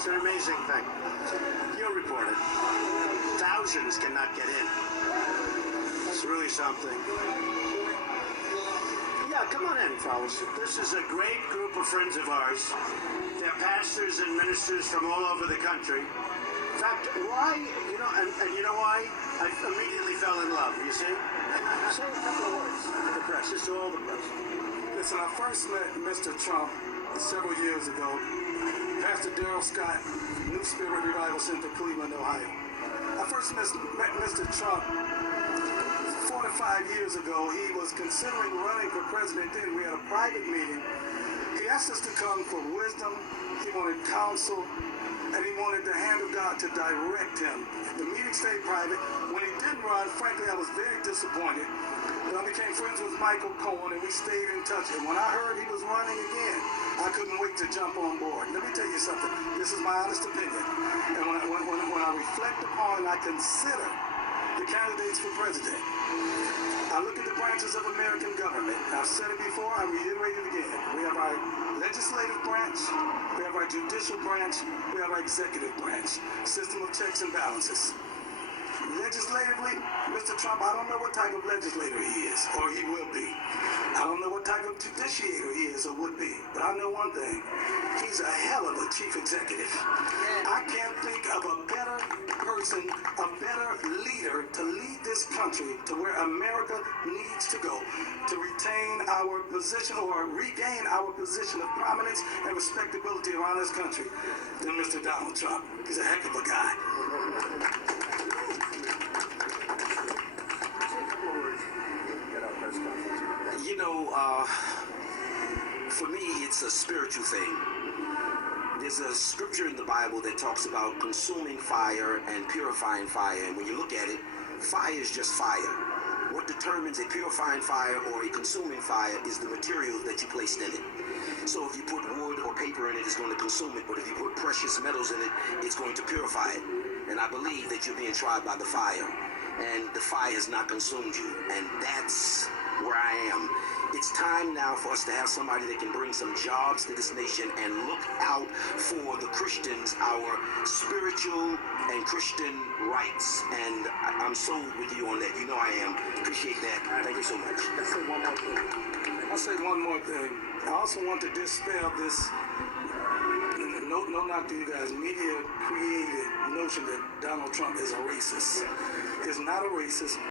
It's an amazing thing. You'll report it. Thousands cannot get in. It's really something. Yeah, come on in, fellas. This is a great group of friends of ours. They're pastors and ministers from all over the country. In fact, why, and you know why? I immediately fell in love, you see? Say a couple of words to the press. This is all the press. Listen, I first met Mr. Trump several years ago. Pastor Darrell, New Spirit Revival Center, Cleveland, Ohio. I first met Mr. Trump 4 to 5 years ago. He was considering running for president then. We had a private meeting. He asked us to come for wisdom. He wanted counsel. And he wanted the hand of God to direct him. The meeting stayed private. When he didn't run, frankly, I was very disappointed. But I became friends with Michael Cohen, and we stayed in touch. And when I heard he was running again, I couldn't wait to jump on board. Let me tell you something. This is my honest opinion. And when I reflect upon and I consider the candidates for president, I look at the branches of American government. I've said it before, I reiterate it again. We have our legislative branch, we have our judicial branch, we have our executive branch. System of checks and balances. Legislatively, Mr. Trump, I don't know what type of legislator he is, or he will be. I don't know what type of justiciator he is or would be, but I know one thing. He's a hell of a chief executive. I can't think of a better person, a better leader to lead this country to where America needs to go to retain our position or regain our position of prominence and respectability around this country than Mr. Donald Trump. He's a heck of a guy. For me, it's a spiritual thing. There's a scripture in the Bible that talks about consuming fire and purifying fire. And when you look at it, fire is just fire. What determines a purifying fire or a consuming fire is the material that you placed in it. So if you put wood or paper in it, it's going to consume it. But if you put precious metals in it, it's going to purify it. And I believe that you're being tried by the fire. And the fire has not consumed you. And that's where I am. It's time now for us to have somebody that can bring some jobs to this nation and look out for the Christians, our spiritual and Christian rights. And I'm so with you on that. You know I am. Appreciate that. Thank you so much. I'll say one more thing. I also want to dispel this, no knock to you guys, media created notion that Donald Trump is a racist. He's not a racist.